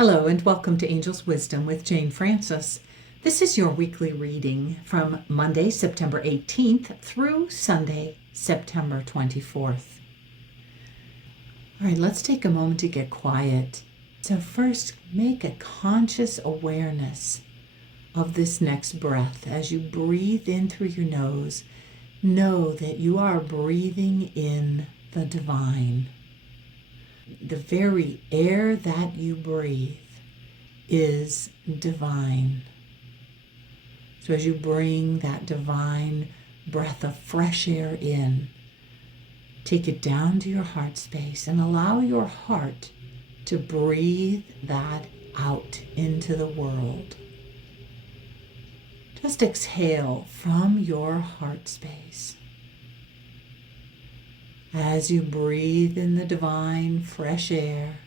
Hello and welcome to Angel's Wisdom with Jane Francis. This is your weekly reading from Monday, September 18th through Sunday, September 24th. All right, let's take a moment to get quiet. So first, make a conscious awareness of this next breath. As you breathe in through your nose, know that you are breathing in the divine. The very air that you breathe is divine. So as you bring that divine breath of fresh air in, take it down to your heart space and allow your heart to breathe that out into the world. Just exhale from your heart space. As you breathe in the divine fresh air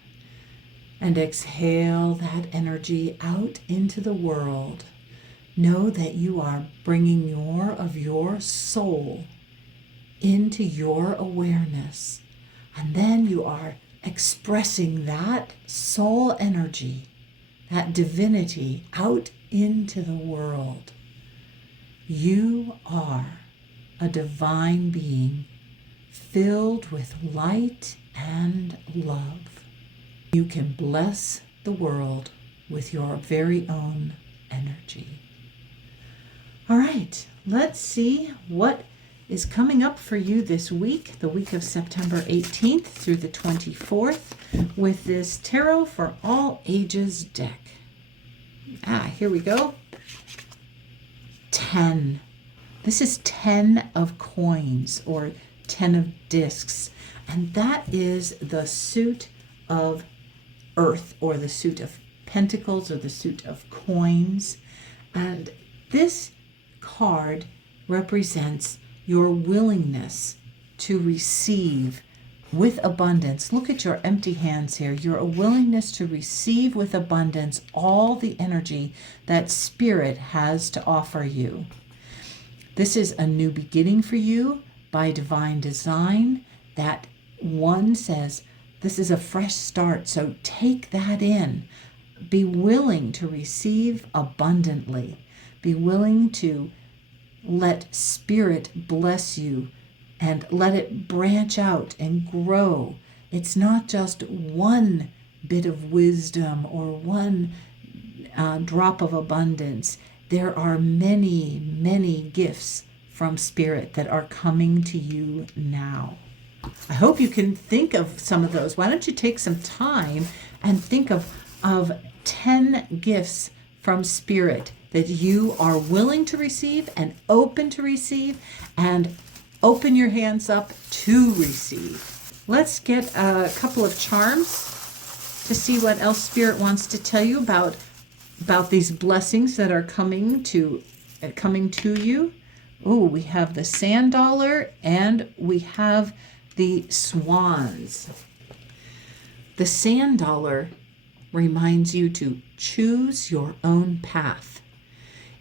and exhale that energy out into the world, know that you are bringing more of your soul into your awareness, and then you are expressing that soul energy, that divinity out into the world. You are a divine being filled with light and love. You can bless the world with your very own energy. All right, let's see what is coming up for you this week, the week of September 18th through the 24th, with this Tarot for All Ages deck. Here we go. 10. This is 10 of coins, or 10 of discs, and that is the suit of earth, or the suit of pentacles, or the suit of coins. And this card represents your willingness to receive with abundance. Look at your empty hands here. Your willingness to receive with abundance all the energy that Spirit has to offer you. This is a new beginning for you by divine design. That one says this is a fresh start, so take that in. Be willing to receive abundantly. Be willing to let Spirit bless you and let it branch out and grow. It's not just one bit of wisdom or one drop of abundance. There are many, many gifts from Spirit that are coming to you now. I hope you can think of some of those. Why don't you take some time and think of 10 gifts from Spirit that you are willing to receive and open to receive, and open your hands up to receive. Let's get a couple of charms to see what else Spirit wants to tell you about these blessings that are coming to you. Oh, we have the sand dollar and we have the swans. The sand dollar reminds you to choose your own path.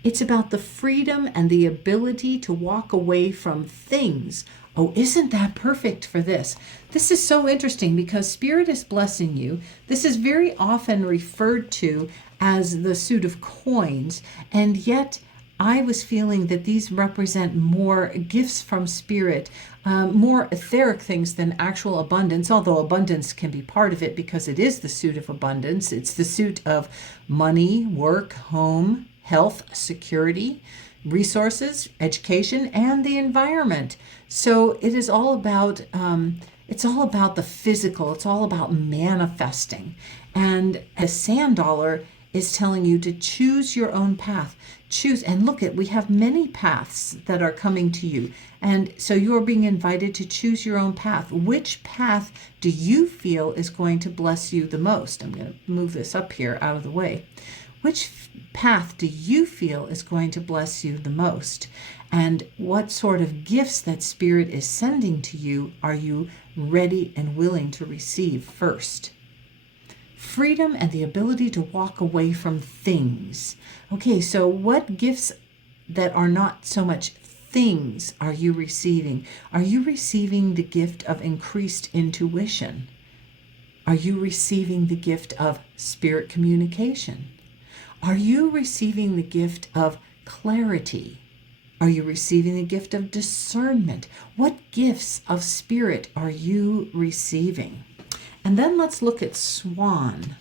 It's about the freedom and the ability to walk away from things. Oh, isn't that perfect for this? This is so interesting because Spirit is blessing you. This is very often referred to as the suit of coins, and yet I was feeling that these represent more gifts from Spirit, more etheric things than actual abundance, although abundance can be part of it because it is the suit of abundance. It's the suit of money, work, home, health, security, resources, education, and the environment. So it is all about the physical. It's all about manifesting. And a sand dollar is telling you to choose your own path. Choose, and look at, we have many paths that are coming to you. And so you are being invited to choose your own path. Which path do you feel is going to bless you the most? I'm going to move this up here out of the way. Which path do you feel is going to bless you the most? And what sort of gifts that Spirit is sending to you are you ready and willing to receive first? Freedom and the ability to walk away from things. Okay, so what gifts that are not so much things are you receiving? Are you receiving the gift of increased intuition? Are you receiving the gift of spirit communication? Are you receiving the gift of clarity? Are you receiving the gift of discernment? What gifts of spirit are you receiving? And then let's look at swan.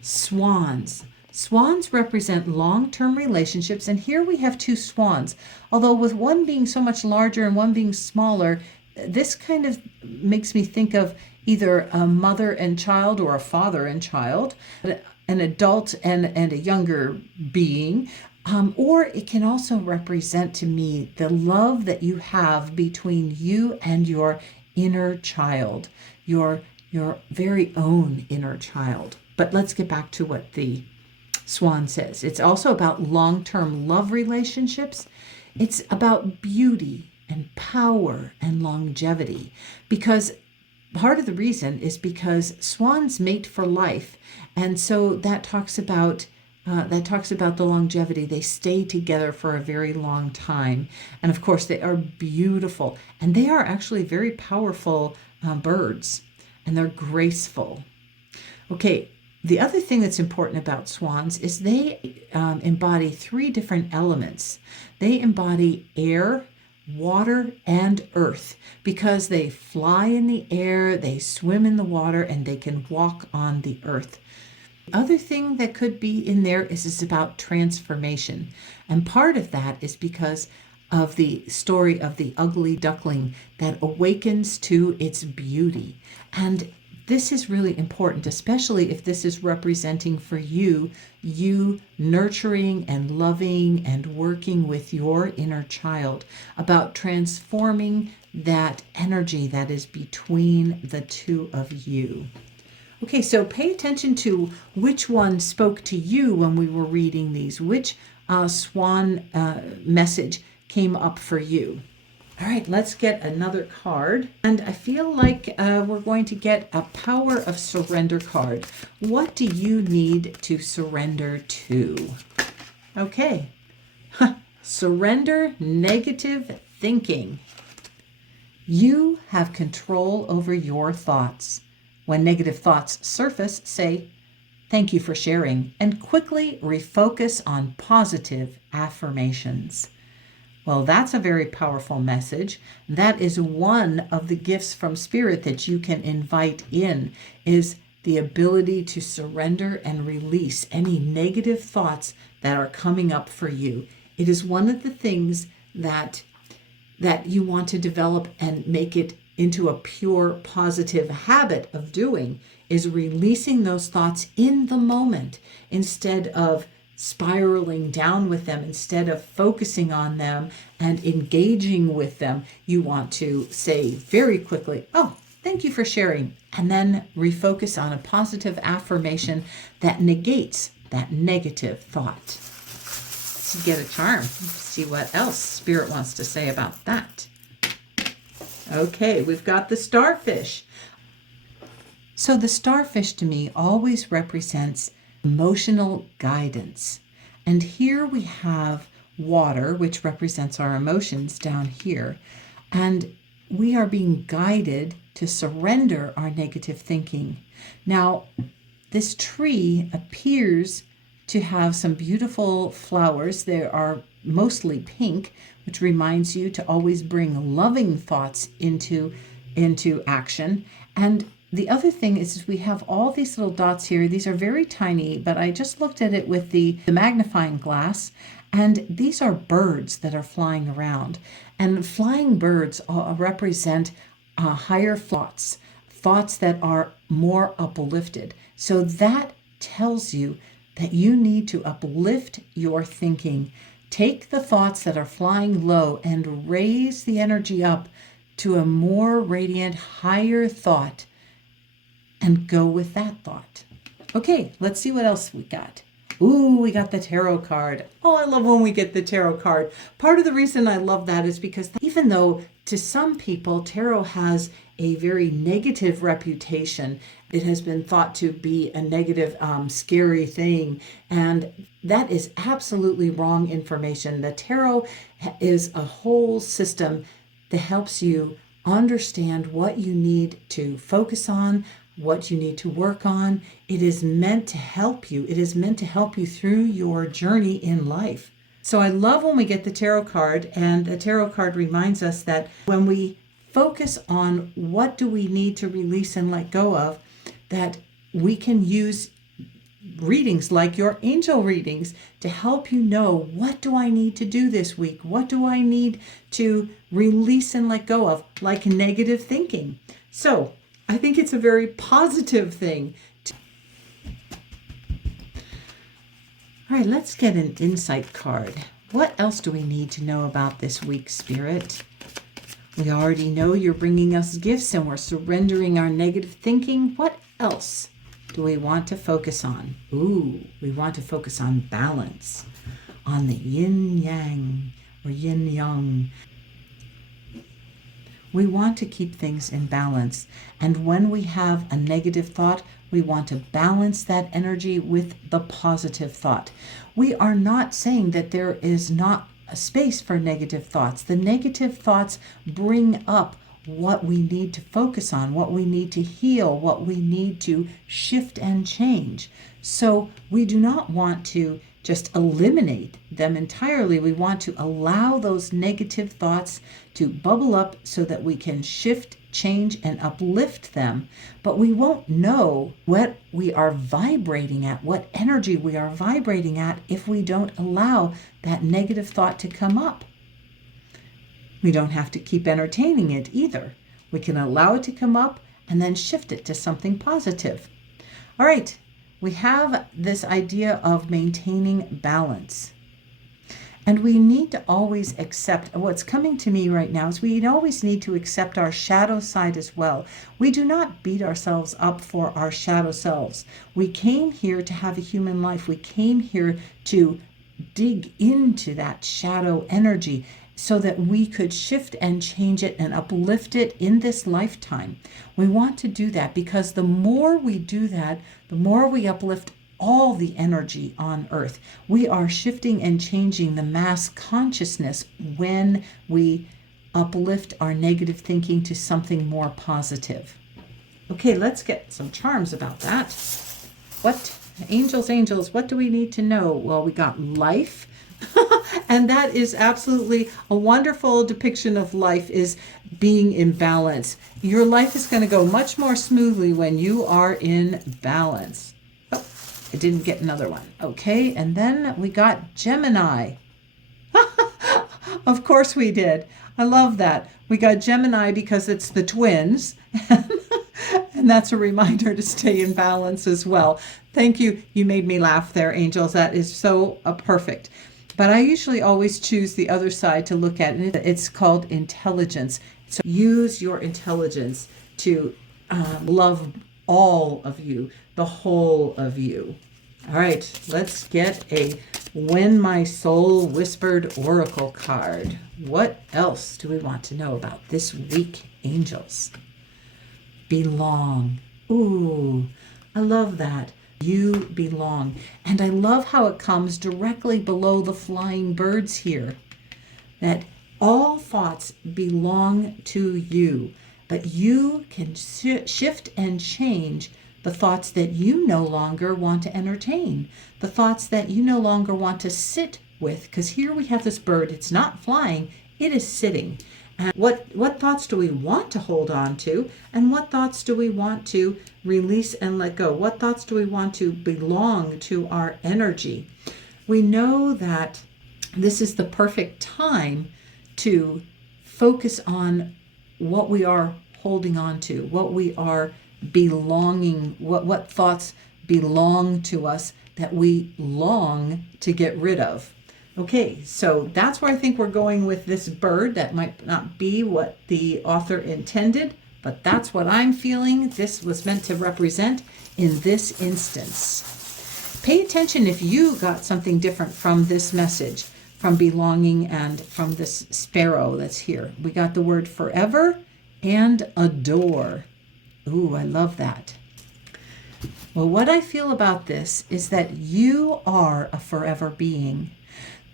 Swans. Swans represent long-term relationships, and here we have two swans. Although with one being so much larger and one being smaller, this kind of makes me think of either a mother and child or a father and child, an adult and a younger being. Or it can also represent to me the love that you have between you and your inner child, your very own inner child. But let's get back to what the swan says. It's also about long-term love relationships. It's about beauty and power and longevity, because part of the reason is because swans mate for life, and so that talks about the longevity. They stay together for a very long time, and of course they are beautiful, and they are actually very powerful birds, and they're graceful. Okay, the other thing that's important about swans is they embody three different elements. They embody air, water, and earth, because they fly in the air, they swim in the water, and they can walk on the earth. The other thing that could be in there is it's about transformation. And part of that is because of the story of the ugly duckling that awakens to its beauty. And this is really important, especially if this is representing for you nurturing and loving and working with your inner child, about transforming that energy that is between the two of you. Okay, so pay attention to which one spoke to you when we were reading these. Which swan message came up for you? All right, let's get another card. And I feel like we're going to get a Power of Surrender card. What do you need to surrender to? Okay. Surrender negative thinking. You have control over your thoughts. When negative thoughts surface, say, "Thank you for sharing," and quickly refocus on positive affirmations. Well, that's a very powerful message. That is one of the gifts from Spirit that you can invite in, is the ability to surrender and release any negative thoughts that are coming up for you. It is one of the things that you want to develop and make it into a pure positive habit of doing, is releasing those thoughts in the moment instead of spiraling down with them. Instead of focusing on them and engaging with them, you want to say very quickly, "Oh, thank you for sharing," and then refocus on a positive affirmation that negates that negative thought. Let's get a charm. See what else Spirit wants to say about that. Okay, we've got the starfish. So the starfish to me always represents emotional guidance. And here we have water, which represents our emotions down here. And we are being guided to surrender our negative thinking. Now, this tree appears to have some beautiful flowers. They are mostly pink, which reminds you to always bring loving thoughts into action. And the other thing is we have all these little dots here. These are very tiny, but I just looked at it with the magnifying glass, and these are birds that are flying around. And flying birds represent higher thoughts that are more uplifted. So that tells you that you need to uplift your thinking. Take the thoughts that are flying low and raise the energy up to a more radiant, higher thought, and go with that thought. Okay, let's see what else we got. Ooh, we got the tarot card. Oh, I love when we get the tarot card. Part of the reason I love that is because even though to some people tarot has a very negative reputation, it has been thought to be a negative, scary thing. And that is absolutely wrong information. The tarot is a whole system that helps you understand what you need to focus on, what you need to work on. It is meant to help you. It is meant to help you through your journey in life. So I love when we get the tarot card, and the tarot card reminds us that when we focus on what do we need to release and let go of, that we can use readings like your angel readings to help you know, what do I need to do this week? What do I need to release and let go of, like negative thinking? So I think it's a very positive thing. All right, let's get an insight card. What else do we need to know about this week, Spirit? We already know you're bringing us gifts and we're surrendering our negative thinking. What else do we want to focus on? Ooh, we want to focus on balance, on the yin yang or yin yang. We want to keep things in balance. And when we have a negative thought, we want to balance that energy with the positive thought. We are not saying that there is not a space for negative thoughts. The negative thoughts bring up what we need to focus on, what we need to heal, what we need to shift and change. So we do not want to just eliminate them entirely. We want to allow those negative thoughts to bubble up so that we can shift, change, and uplift them. But we won't know what we are vibrating at, what energy we are vibrating at, if we don't allow that negative thought to come up. We don't have to keep entertaining it either. We can allow it to come up and then shift it to something positive. All right, we have this idea of maintaining balance. And we need to always accept, what's coming to me right now is we always need to accept our shadow side as well. We do not beat ourselves up for our shadow selves. We came here to have a human life. We came here to dig into that shadow energy so that we could shift and change it and uplift it in this lifetime. We want to do that because the more we do that, the more we uplift all the energy on earth. We are shifting and changing the mass consciousness when we uplift our negative thinking to something more positive. Okay, let's get some charms about that. What, angels, what do we need to know? Well, we got life. And that is absolutely a wonderful depiction of life, is being in balance. Your life is going to go much more smoothly when you are in balance. Oh, I didn't get another one. Okay, and then we got Gemini. Of course we did. I love that. We got Gemini because it's the twins. And that's a reminder to stay in balance as well. Thank you. You made me laugh there, angels. That is so perfect. But I usually always choose the other side to look at, and it's called intelligence. So use your intelligence to love all of you, the whole of you. All right, let's get a When My Soul Whispered Oracle card. What else do we want to know about this week, angels? Belong. Ooh, I love that. You belong. And I love how it comes directly below the flying birds here. That all thoughts belong to you. But you can shift and change the thoughts that you no longer want to entertain. The thoughts that you no longer want to sit with. Because here we have this bird. It's not flying. It is sitting. And what thoughts do we want to hold on to? And what thoughts do we want to release and let go? What thoughts do we want to belong to our energy? We know that this is the perfect time to focus on what we are holding on to, what we are belonging, what thoughts belong to us that we long to get rid of. Okay, so that's where I think we're going with this bird. That might not be what the author intended, but that's what I'm feeling this was meant to represent in this instance. Pay attention if you got something different from this message, from belonging and from this sparrow that's here. We got the word forever and adore. Ooh, I love that. Well, what I feel about this is that you are a forever being.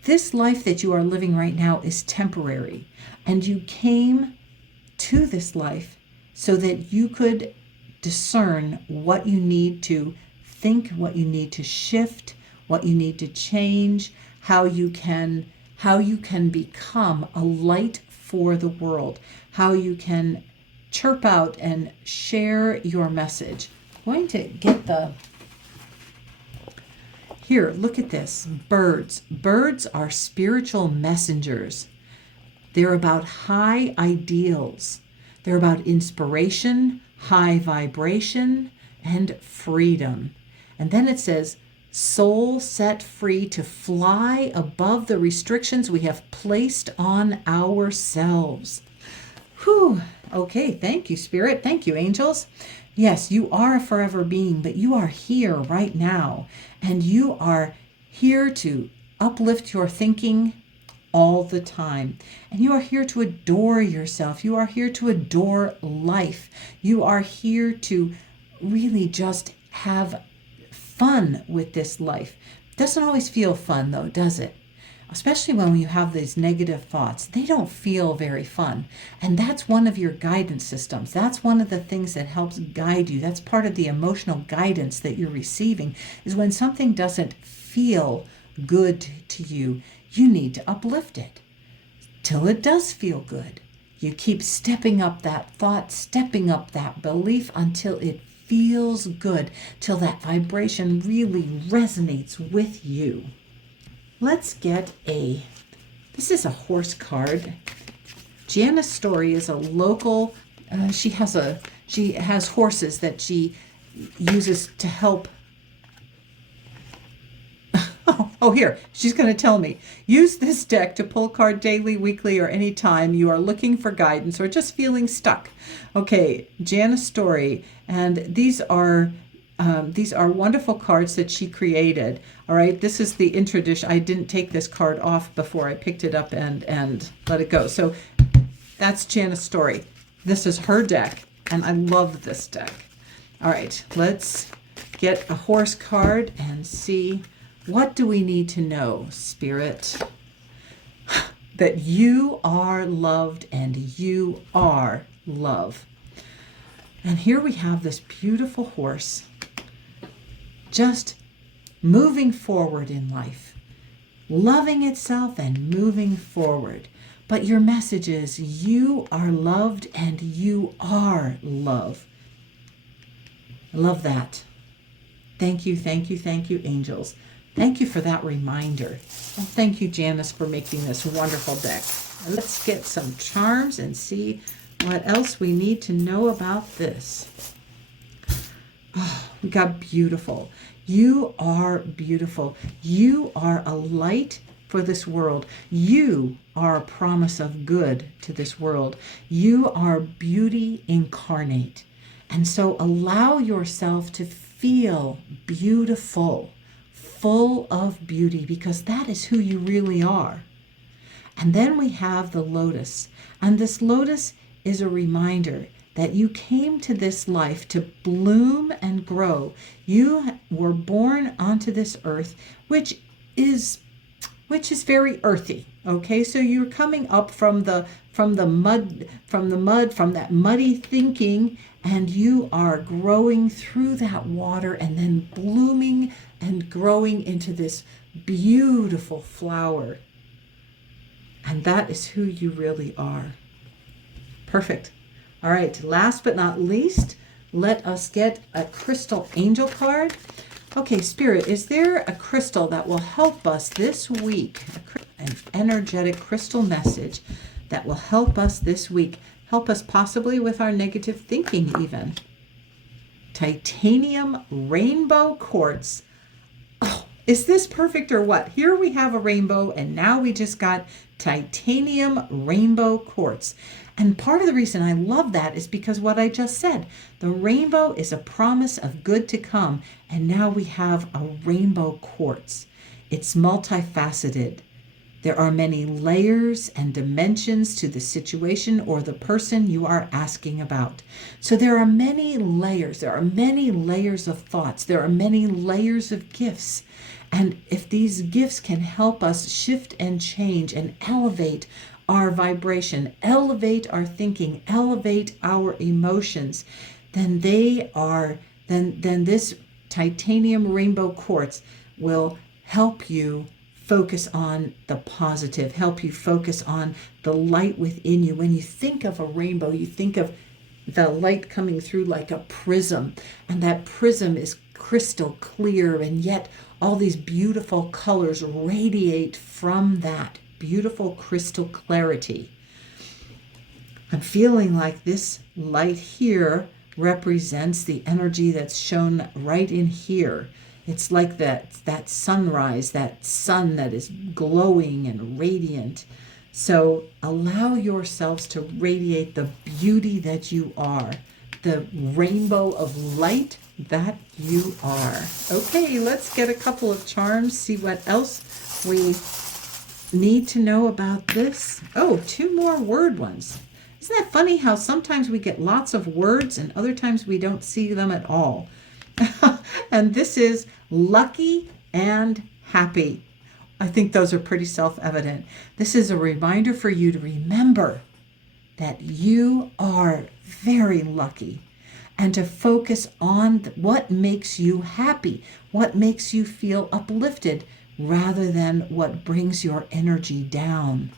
This life that you are living right now is temporary, and you came to this life so that you could discern what you need to think, what you need to shift, what you need to change, how you can become a light for the world, how you can chirp out and share your message. I'm going to get here, look at this. Birds. Birds are spiritual messengers. They're about high ideals. They're about inspiration, high vibration, and freedom. And then it says, soul set free to fly above the restrictions we have placed on ourselves. Whew. Okay, thank you, Spirit. Thank you, angels. Yes, you are a forever being, but you are here right now. And you are here to uplift your thinking all the time. And you are here to adore yourself. You are here to adore life. You are here to really just have fun with this life. Doesn't always feel fun though, does it? Especially when you have these negative thoughts. They don't feel very fun. And that's one of your guidance systems. That's one of the things that helps guide you. That's part of the emotional guidance that you're receiving, is when something doesn't feel good to you, you need to uplift it till it does feel good. You keep stepping up that thought, stepping up that belief until it feels good, till that vibration really resonates with you. Let's get this is a horse card. Jana's Story is a local, she has horses that she uses to help. Oh, here, she's going to tell me. Use this deck to pull a card daily, weekly, or any time you are looking for guidance or just feeling stuck. Okay, Jana's Story, and these are wonderful cards that she created. All right, this is the introduction. I didn't take this card off before I picked it up and let it go. So that's Jana's Story. This is her deck, and I love this deck. All right, let's get a horse card and see, what do we need to know, Spirit? That you are loved and you are love. And here we have this beautiful horse just moving forward in life, loving itself and moving forward. But your message is, you are loved and you are love. I love that. Thank you, thank you, thank you, angels. Thank you for that reminder. Well, thank you, Janice, for making this wonderful deck. Let's get some charms and see what else we need to know about this. Oh, we got beautiful. You are beautiful. You are a light for this world. You are a promise of good to this world. You are beauty incarnate. And so allow yourself to feel beautiful, full of beauty, because that is who you really are. And then we have the lotus. And this lotus is a reminder that you came to this life to bloom and grow. You were born onto this earth, which is very earthy. Okay, so you're coming up from the mud, from that muddy thinking, and you are growing through that water and then blooming and growing into this beautiful flower. And that is who you really are. Perfect. All right, last but not least, let us get a crystal angel card. Okay, Spirit, is there a crystal that will help us this week? An energetic crystal message that will help us this week. Help us possibly with our negative thinking even. Titanium rainbow quartz. Oh, is this perfect or what? Here we have a rainbow, and now we just got titanium rainbow quartz. And part of the reason I love that is because what I just said, the rainbow is a promise of good to come. And now we have a rainbow quartz. It's multifaceted. There are many layers and dimensions to the situation or the person you are asking about. So there are many layers. There are many layers of thoughts. There are many layers of gifts. And if these gifts can help us shift and change and elevate our vibration, elevate our thinking, elevate our emotions, then then this titanium rainbow quartz will help you focus on the positive, help you focus on the light within you. When you think of a rainbow, you think of the light coming through like a prism, and that prism is crystal clear, and yet all these beautiful colors radiate from that beautiful crystal clarity. I'm feeling like this light here represents the energy that's shown right in here. It's like that sunrise, that sun that is glowing and radiant. So allow yourselves to radiate the beauty that you are, the rainbow of light that you are. Okay, let's get a couple of charms, see what else we need to know about this. Oh, 2 more word ones. Isn't that funny how sometimes we get lots of words and other times we don't see them at all? And this is lucky and happy. I think those are pretty self-evident. This is a reminder for you to remember that you are very lucky and to focus on what makes you happy, what makes you feel uplifted, rather than what brings your energy down.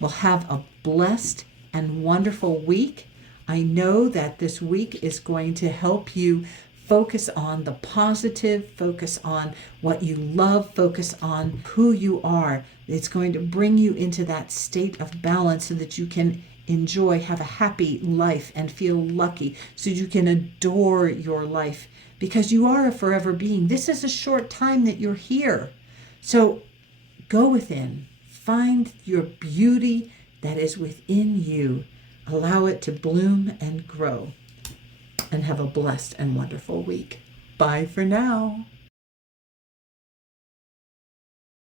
We'll have a blessed and wonderful week. I know that this week is going to help you focus on the positive, focus on what you love, focus on who you are. It's going to bring you into that state of balance so that you can enjoy, have a happy life and feel lucky, so you can adore your life because you are a forever being. This is a short time that you're here. So go within, find your beauty that is within you. Allow it to bloom and grow. And have a blessed and wonderful week. Bye for now.